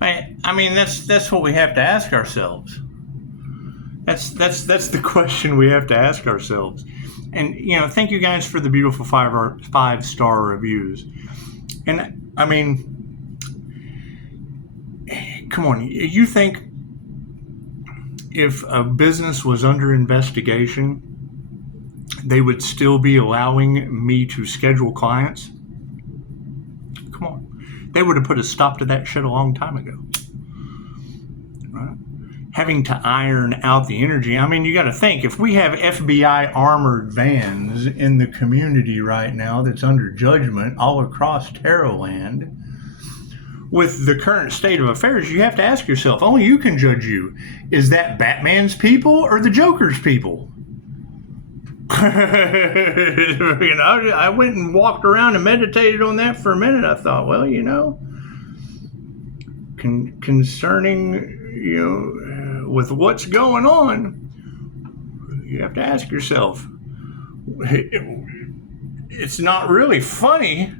I mean, that's what we have to ask ourselves. That's the question we have to ask ourselves. And thank you guys for the beautiful 5-star reviews. And I mean, come on, you think if a business was under investigation, they would still be allowing me to schedule clients? Come on. They would have put a stop to that shit a long time ago. Right? Having to iron out the energy. I mean, you got to think, if we have FBI armored vans in the community right now that's under judgment all across Tarotland, with the current state of affairs, you have to ask yourself, only you can judge you. Is that Batman's people or the Joker's people? I went and walked around and meditated on that for a minute. I thought, well, concerning, with what's going on, you have to ask yourself. It's not really funny.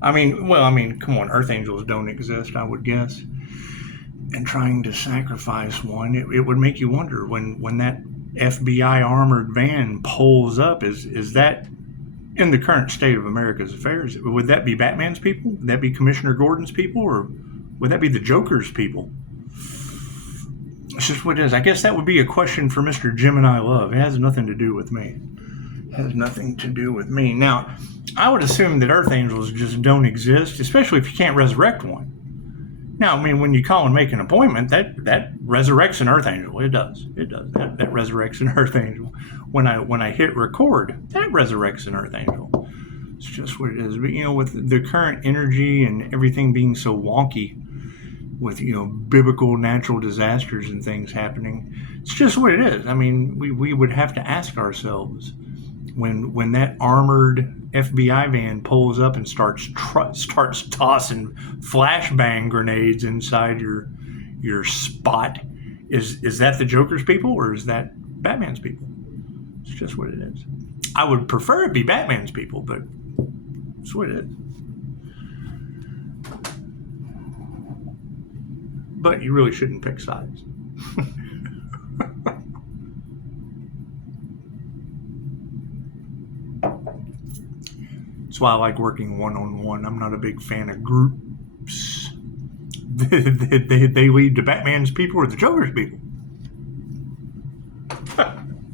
I mean, come on, Earth Angels don't exist, I would guess. And trying to sacrifice one, it would make you wonder when that FBI armored van pulls up, is that in the current state of America's affairs? Would that be Batman's people? Would that be Commissioner Gordon's people? Or would that be the Joker's people? It's just what it is. I guess that would be a question for Mr. Gemini Love. It has nothing to do with me. It has nothing to do with me. Now, I would assume that Earth Angels just don't exist, especially if you can't resurrect one. Now, I mean, when you call and make an appointment, that resurrects an Earth Angel. It does. That resurrects an Earth Angel. When I hit record, that resurrects an Earth Angel. It's just what it is. But with the current energy and everything being so wonky, with biblical natural disasters and things happening, it's just what it is. I mean, we would have to ask ourselves, when that armored FBI van pulls up and starts tossing flashbang grenades inside your spot, is that the Joker's people or is that Batman's people? It's just what it is. I would prefer it be Batman's people, but it's what it is. But you really shouldn't pick sides. That's why I like working one-on-one. I'm not a big fan of groups. They lead to Batman's people or the Joker's people.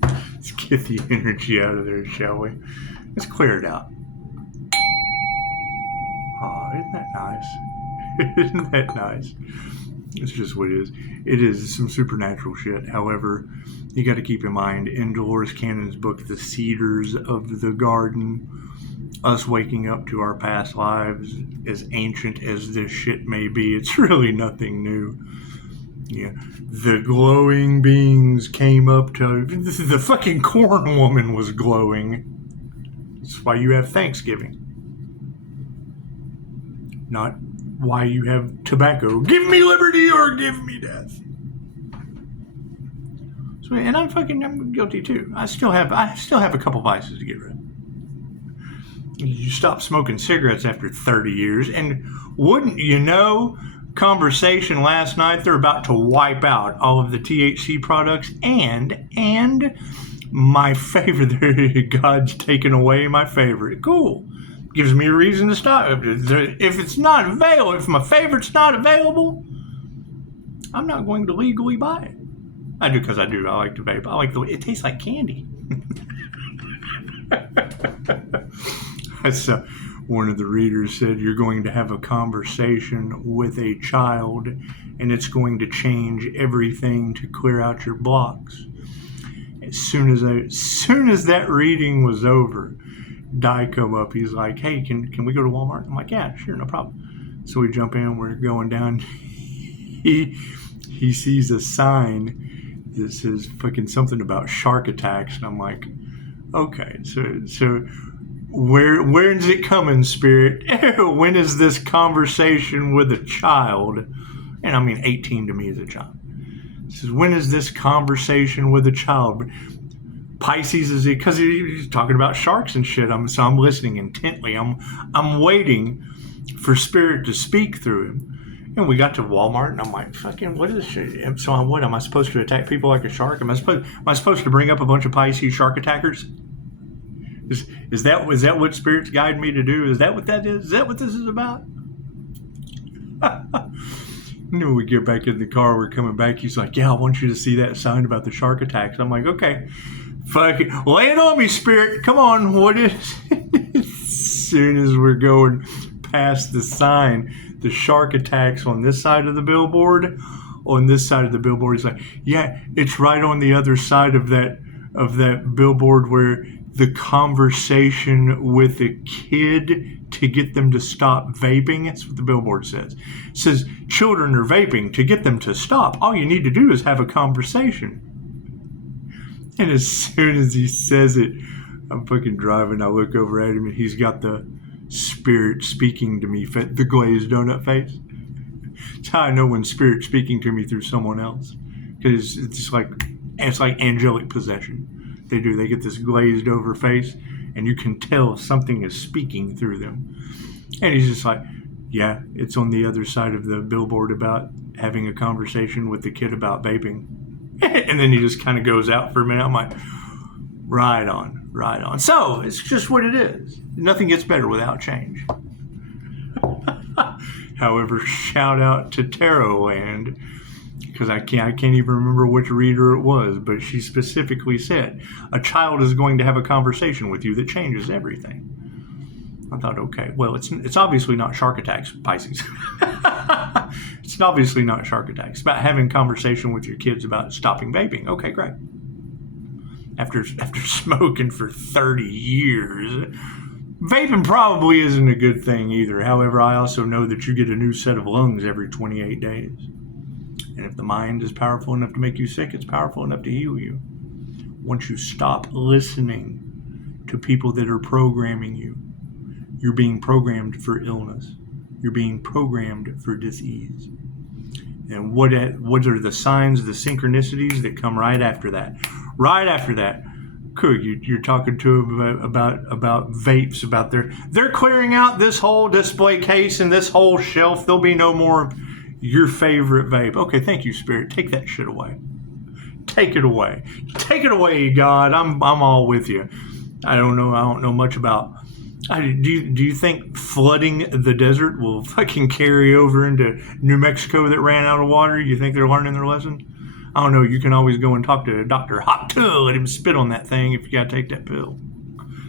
Let's get the energy out of there, shall we? Let's clear it out. Oh, isn't that nice? Isn't that nice? It's just what it is. It is some supernatural shit. However, you got to keep in mind, in Dolores Cannon's book, The Cedars of the Garden, us waking up to our past lives, as ancient as this shit may be, it's really nothing new. Yeah, the glowing beings came up to... The fucking corn woman was glowing. That's why you have Thanksgiving. Not why you have tobacco. Give me liberty or give me death. So, and I'm guilty too. I still have a couple vices to get rid of. You stop smoking cigarettes after 30 years, and wouldn't you know, conversation last night, they're about to wipe out all of the THC products and my favorite. God's taken away my favorite. Cool. Gives me a reason to stop. If it's not available, if my favorite's not available, I'm not going to legally buy it. I do because I do. I like to vape. I like the way it tastes like candy. That's one of the readers said, you're going to have a conversation with a child and it's going to change everything to clear out your blocks. As soon as that reading was over, Di come up. He's like, hey, can we go to Walmart? I'm like, yeah, sure, no problem. So we jump in. We're going down. He sees a sign that says fucking something about shark attacks, and I'm like, okay, so where's it coming, Spirit? When is this conversation with a child? And I mean, 18 to me is a child. It says, when is this conversation with a child? Pisces is it because he's talking about sharks and shit. So I'm listening intently. I'm waiting for Spirit to speak through him. And we got to Walmart, and I'm like, fucking, what is this shit? So what? Am I supposed to attack people like a shark? Am I supposed to bring up a bunch of Pisces shark attackers? Is that what spirits guide me to do? Is that what that is? Is that what this is about? And then we get back in the car, we're coming back. He's like, yeah, I want you to see that sign about the shark attacks. I'm like, okay, fuck it. Lay it on me, spirit. Come on, what is it? As soon as we're going past the sign, the shark attacks on this side of the billboard. On this side of the billboard, he's like, yeah, it's right on the other side of that billboard where the conversation with a kid to get them to stop vaping. That's what the billboard says. It says children are vaping. To get them to stop, all you need to do is have a conversation. And as soon as he says it, I'm fucking driving. I look over at him, and he's got the spirit speaking to me, the glazed donut face. That's how I know when spirit's speaking to me through someone else, because it's like angelic possession. They get this glazed over face, and you can tell something is speaking through them. And he's just like, yeah, it's on the other side of the billboard about having a conversation with the kid about vaping. And then he just kind of goes out for a minute. I'm like, right on. So it's just what it is. Nothing gets better without change. However, shout out to Tarot Land, because I can't even remember which reader it was, but she specifically said, a child is going to have a conversation with you that changes everything. I thought, okay, well, it's obviously not shark attacks, Pisces. It's obviously not shark attacks. It's about having a conversation with your kids about stopping vaping. Okay, great. After smoking for 30 years, vaping probably isn't a good thing either. However, I also know that you get a new set of lungs every 28 days. And if the mind is powerful enough to make you sick, it's powerful enough to heal you. Once you stop listening to people that are programming you, you're being programmed for illness. You're being programmed for disease. And what are the signs, the synchronicities that come right after that? Right after that, you're talking to them about vapes, about they're clearing out this whole display case and this whole shelf. There'll be no more your favorite vape. Okay, thank you, Spirit. Take that shit away. Take it away. Take it away, God. I'm all with you. I don't know much about. Do you think flooding the desert will fucking carry over into New Mexico that ran out of water? You think they're learning their lesson? I don't know. You can always go and talk to Dr. Hot Tub, let him spit on that thing if you got to take that pill.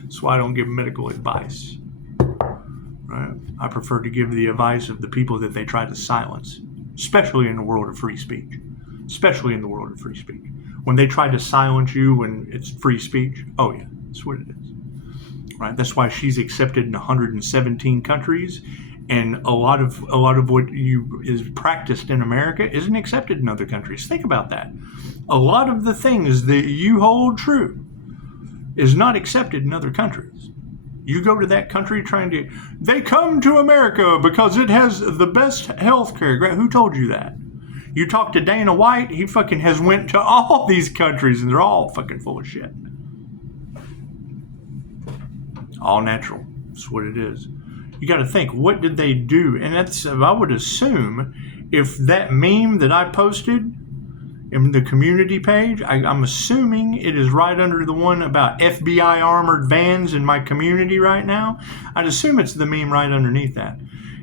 That's why I don't give medical advice. Right? I prefer to give the advice of the people that they try to silence, especially in the world of free speech. Especially in the world of free speech. When they try to silence you when it's free speech, oh yeah, that's what it is. Right? That's why she's accepted in 117 countries, and a lot of what is practiced in America isn't accepted in other countries. Think about that. A lot of the things that you hold true is not accepted in other countries. You go to that country they come to America because it has the best health care. Who told you that? You talk to Dana White, he fucking has went to all these countries and they're all fucking full of shit. All natural. That's what it is. You got to think, what did they do? And I would assume if that meme that I posted in the community page, I'm assuming it is right under the one about FBI armored vans in my community right now. I'd assume it's the meme right underneath that.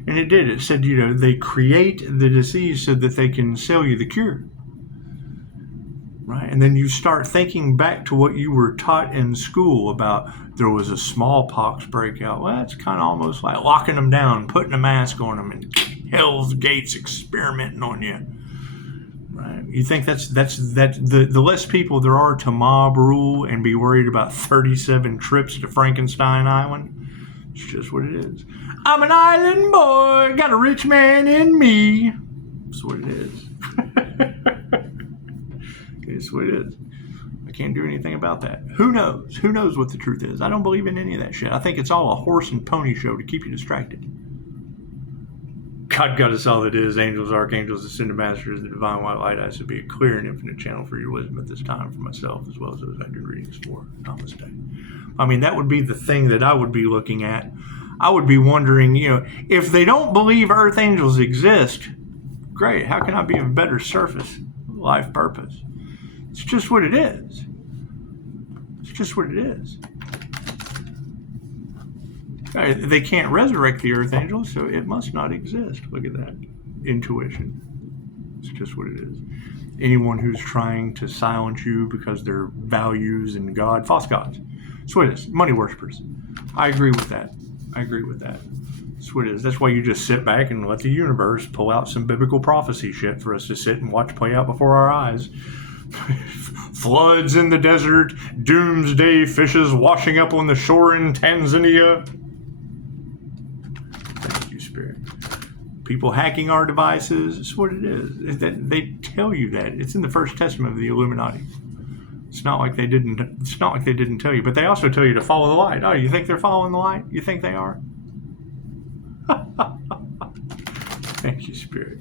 And it did. It said, they create the disease so that they can sell you the cure. Right? And then you start thinking back to what you were taught in school about there was a smallpox breakout. Well, that's kind of almost like locking them down, putting a mask on them, and Hell's Gates experimenting on you. Right? You think that's the less people there are to mob rule and be worried about 37 trips to Frankenstein Island. It's just what it is. I'm an island boy, got a rich man in me. That's what it is. It's what it is. I can't do anything about that. Who knows? Who knows what the truth is? I don't believe in any of that shit. I think it's all a horse and pony show to keep you distracted. God got us all that is, angels, archangels, ascended masters, the divine white light. I should be a clear and infinite channel for your wisdom at this time for myself as well as those I do readings for. Namaste. I mean, that would be the thing that I would be looking at. I would be wondering, if they don't believe earth angels exist, Great. How can I be of better service? Life purpose. It's just what it is. It's just what it is. They can't resurrect the Earth Angel, so it must not exist. Look at that. Intuition. It's just what it is. Anyone who's trying to silence you because their values and God, false gods. That's what it is. Money worshippers. I agree with that. That's what it is. That's why you just sit back and let the universe pull out some biblical prophecy shit for us to sit and watch play out before our eyes. Floods in the desert, doomsday fishes washing up on the shore in Tanzania. Thank you, Spirit. People hacking our devices. It's what it is. They tell you that. It's in the First Testament of the Illuminati. It's not like they didn't tell you, but they also tell you to follow the light. Oh, you think they're following the light? You think they are? Thank you, Spirit.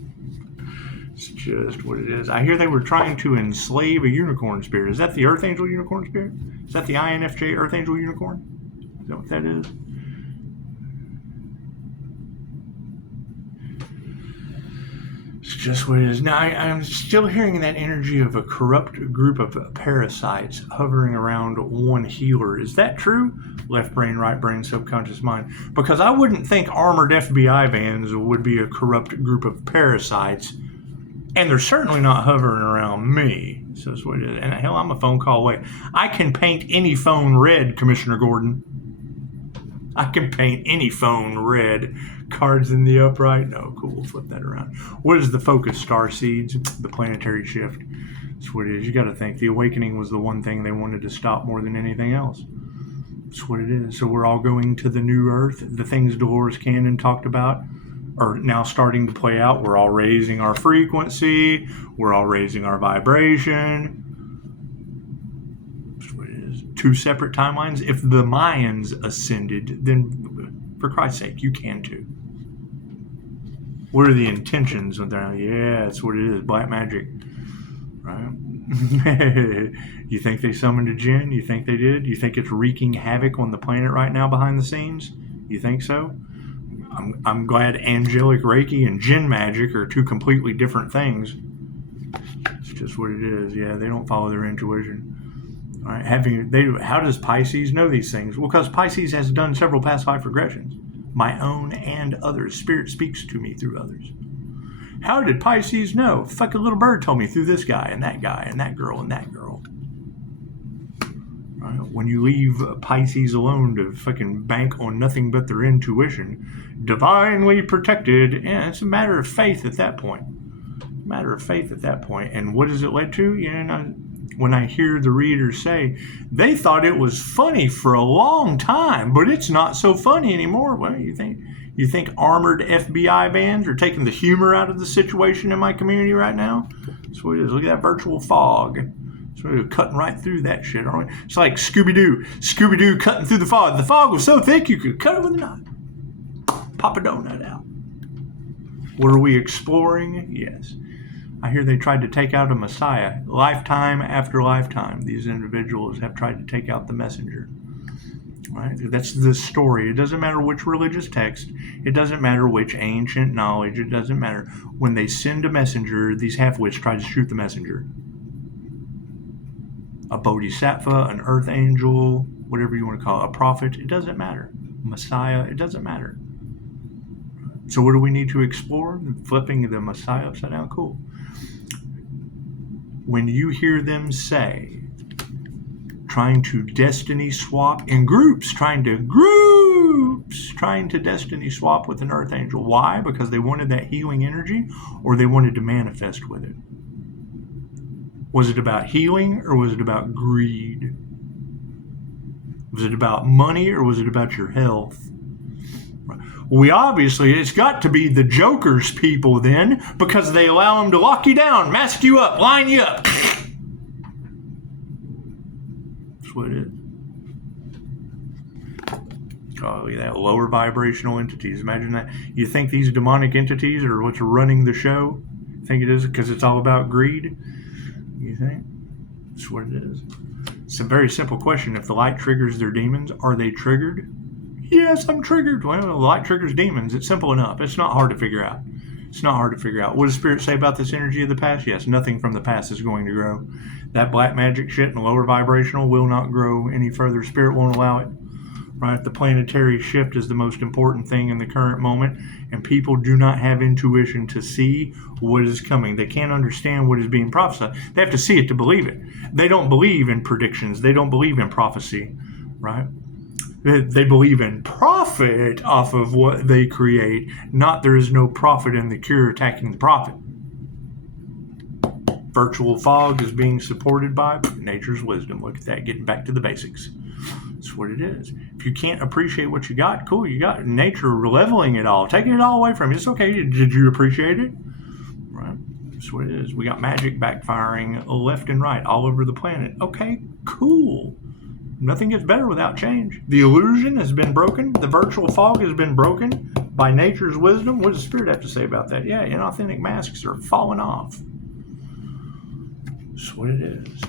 It's just what it is. I hear they were trying to enslave a unicorn spirit. Is that the Earth Angel unicorn spirit? Is that the INFJ Earth Angel unicorn? Is that what that is? It's just what it is. Now, I'm still hearing that energy of a corrupt group of parasites hovering around one healer. Is that true? Left brain, right brain, subconscious mind. Because I wouldn't think armored FBI vans would be a corrupt group of parasites. And they're certainly not hovering around me. So that's what it is. And hell, I'm a phone call away. I can paint any phone red, Commissioner Gordon. I can paint any phone red. Cards in the upright. No, cool. We'll flip that around. What is the focus? Star seeds, the planetary shift. That's what it is. You got to think the awakening was the one thing they wanted to stop more than anything else. That's what it is. So we're all going to the new Earth. The things Dolores Cannon talked about are now starting to play out. We're all raising our frequency. We're all raising our vibration. That's what it is. Two separate timelines. If the Mayans ascended, then for Christ's sake, you can too. What are the intentions of that? Yeah, that's what it is. Black magic. Right? You think they summoned a djinn? You think they did? You think it's wreaking havoc on the planet right now behind the scenes? You think so? I'm glad angelic Reiki and djinn magic are two completely different things. It's just what it is. Yeah, they don't follow their intuition. All right, how does Pisces know these things? Well, because Pisces has done several past life regressions. My own and others. Spirit speaks to me through others. How did Pisces know? Fuck, a little bird told me through this guy and that girl and that girl. Right? When you leave Pisces alone to fucking bank on nothing but their intuition, divinely protected, and it's a matter of faith at that point. And what has it led to? When I hear the readers say, they thought it was funny for a long time, but it's not so funny anymore. Well, you think armored FBI vans are taking the humor out of the situation in my community right now? That's what it is. Look at that virtual fog. So we're cutting right through that shit, aren't we? It's like Scooby-Doo cutting through the fog. The fog was so thick you could cut it with a knife. Pop a donut out. What are we exploring? Yes. I hear they tried to take out a Messiah. Lifetime after lifetime, these individuals have tried to take out the messenger. Right? That's the story. It doesn't matter which religious text. It doesn't matter which ancient knowledge. It doesn't matter. When they send a messenger, these half-wits try to shoot the messenger. A bodhisattva, an earth angel, whatever you want to call it, a prophet, it doesn't matter. Messiah, it doesn't matter. So what do we need to explore? Flipping the Messiah upside down? Cool. When you hear them say, trying to destiny swap in groups, trying to destiny swap with an earth angel. Why? Because they wanted that healing energy, or they wanted to manifest with it. Was it about healing, or was it about greed? Was it about money, or was it about your health? It's got to be the Joker's people then, because they allow them to lock you down, mask you up, line you up. That's what it is. Oh, look at that. Lower vibrational entities. Imagine that. You think these demonic entities are what's running the show? Think it is because it's all about greed? You think? That's what it is. It's a very simple question. If the light triggers their demons, are they triggered? Yes, I'm triggered. Well, the light triggers demons. It's simple enough. It's not hard to figure out. It's not hard to figure out. What does Spirit say about this energy of the past? Yes, nothing from the past is going to grow. That black magic shit and lower vibrational will not grow any further. Spirit won't allow it. Right? The planetary shift is the most important thing in the current moment, and people do not have intuition to see what is coming. They can't understand what is being prophesied. They have to see it to believe it. They don't believe in predictions. They don't believe in prophecy, right? They believe in profit off of what they create, not there is no profit in the cure attacking the prophet. Virtual fog is being supported by nature's wisdom. Look at that, getting back to the basics. That's what it is. If you can't appreciate what you got, cool, you got nature leveling it all, taking it all away from you. It's okay. Did you appreciate it? Right? That's what it is. We got magic backfiring left and right all over the planet. Okay, cool. Nothing gets better without change. The illusion has been broken. The virtual fog has been broken by nature's wisdom. What does Spirit have to say about that? Yeah, inauthentic masks are falling off. That's what it is.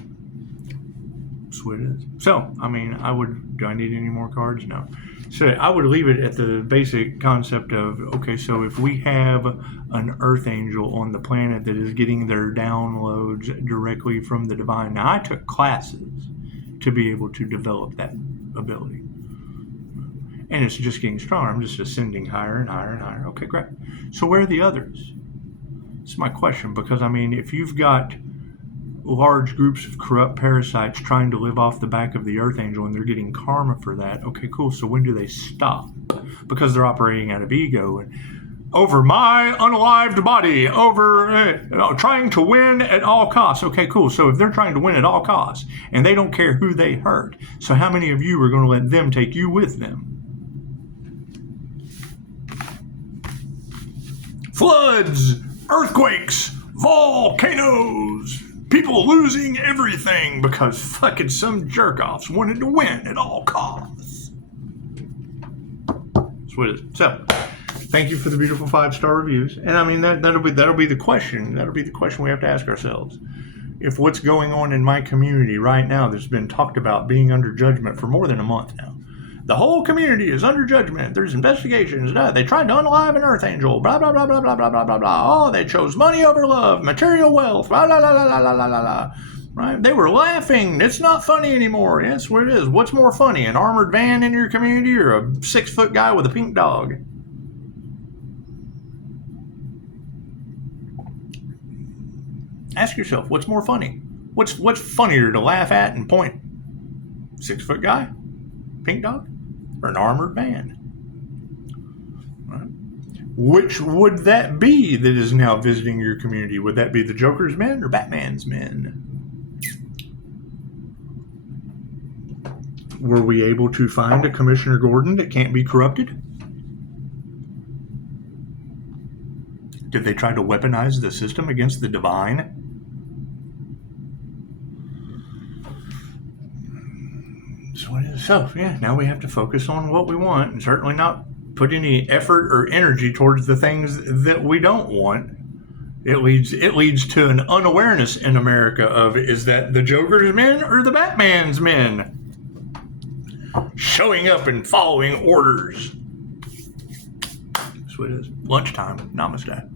That's what it is. So, I mean, do I need any more cards? No. So I would leave it at the basic concept of, okay, so if we have an earth angel on the planet that is getting their downloads directly from the divine. Now, I took classes to be able to develop that ability. And it's just getting stronger. I'm just ascending higher and higher and higher. Okay, great. So where are the others? That's my question, because, I mean, if you've got large groups of corrupt parasites trying to live off the back of the earth angel and they're getting karma for that, okay, cool. So when do they stop? Because they're operating out of ego and over my unalived body, over trying to win at all costs. Okay, cool. So if they're trying to win at all costs and they don't care who they hurt, so how many of you are going to let them take you with them? Floods, earthquakes, volcanoes, people losing everything because fucking some jerk-offs wanted to win at all costs. That's what it is. So, thank you for the beautiful 5-star reviews. And I mean, that'll be the question. That'll be the question we have to ask ourselves. If what's going on in my community right now that's been talked about being under judgment for more than a month now, the whole community is under judgment. There's investigations. They tried to unalive an earth angel. Blah, blah, blah, blah, blah, blah, blah, blah, blah. Oh, they chose money over love, material wealth. Blah, blah, blah, blah, blah, blah, blah, blah. Right? They were laughing. It's not funny anymore. That's what it is. What's more funny, an armored van in your community or a 6-foot guy with a pink dog? Ask yourself, what's more funny? What's funnier to laugh at and point? 6-foot guy? Pink dog? Or an armored van? Right. Which would that be that is now visiting your community? Would that be the Joker's men or Batman's men? Were we able to find a Commissioner Gordon that can't be corrupted? Did they try to weaponize the system against the divine? So, yeah, now we have to focus on what we want and certainly not put any effort or energy towards the things that we don't want. It leads to an unawareness in America of, is that the Joker's men or the Batman's men? Showing up and following orders. That's what it is. Lunchtime. Namaste.